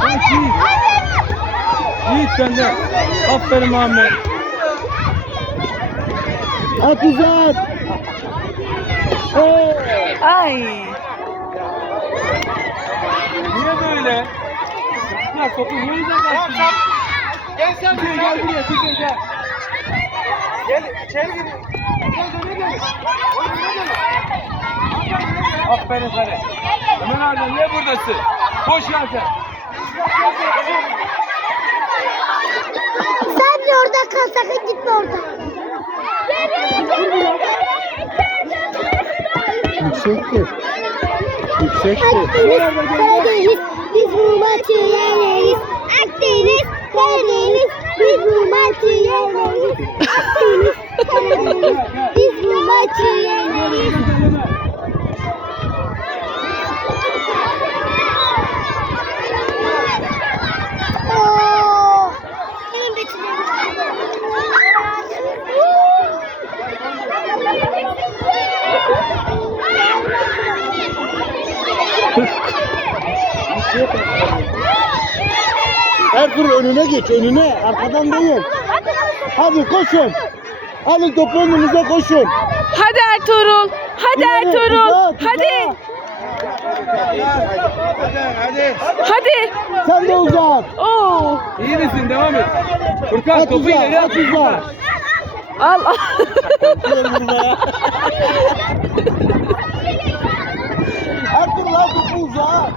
Koş Yiğit. Yiğit sende. Aferin Muhammed. At uzat. Hey. Ay. Niye böyle? Ya topu niye uzaklaştın? Gel sen Gel gel buraya Tüke gel. Gel içeri gir. Gel döne gel. Oyuna gel. Aferin sana. Ömer abi niye buradasın? Koş ya sen. Sen de orada kal sakın gitme oradan. Yüksekti. Yüksekti. Akdeniz, Karadeniz, biz bu maçı yeneriz. Akdeniz, Karadeniz, biz bu maçı yeneriz. Akdeniz, Karadeniz, biz bu maçı yeneriz. Oo, hemen Ertuğrul önüne geç önüne. Arkadan değil. Hadi koşun. Alın topu önünüze koşun. Hadi Ertuğrul. Hadi İleri, Ertuğrul. uzat, Hadi. uzat. Hadi. Sen de uzat. Oo. İyi misin? Devam et. Furkan At topu uzat. ileri At uzat. Al. al. Ertuğrul al topu uzat.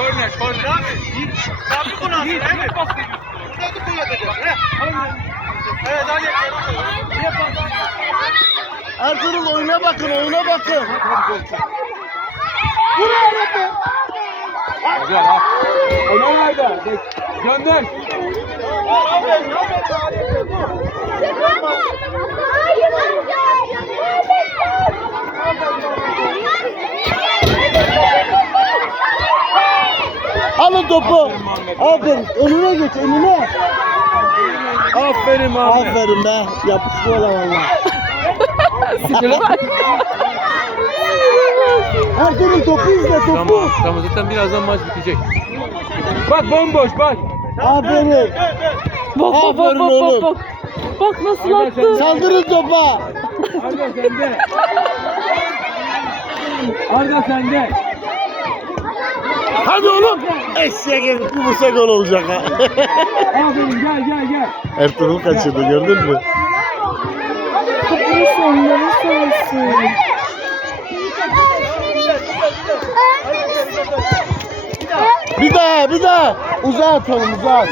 Korner korner. Sabri kullan. Evet. Buradaki kullanacağız. Evet hadi. Ertuğrul oyuna bakın oyuna bakın. Güzel ha. Ömer nerede? Gönder. Alın topu. Aferin. Önüne geç önüne. Aferin Muhammed. Aferin be. Yapıştırıyorlar valla. Sinirli bak. Ertuğrul topu izle topu. Tamam, tamam zaten birazdan maç bitecek. Bak bomboş bak. Aferin. Bak bak bak Aferin bak oğlum. bak. Bak nasıl Arda attı. Saldırın topa. Arda sende. Arda sende. Hadi oğlum. Bir vursa gol olacak ha. Aferin gel gel gel. Ertuğrul kaçırdı gördün mü? Kapıyı sonları sensin. Bir daha bir daha. Uzağa atalım uzağa.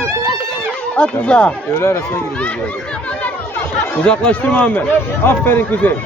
At uzağa. Öğle arasına gireceğiz birazdan. Uzaklaştır Muhammed. Aferin kuzey.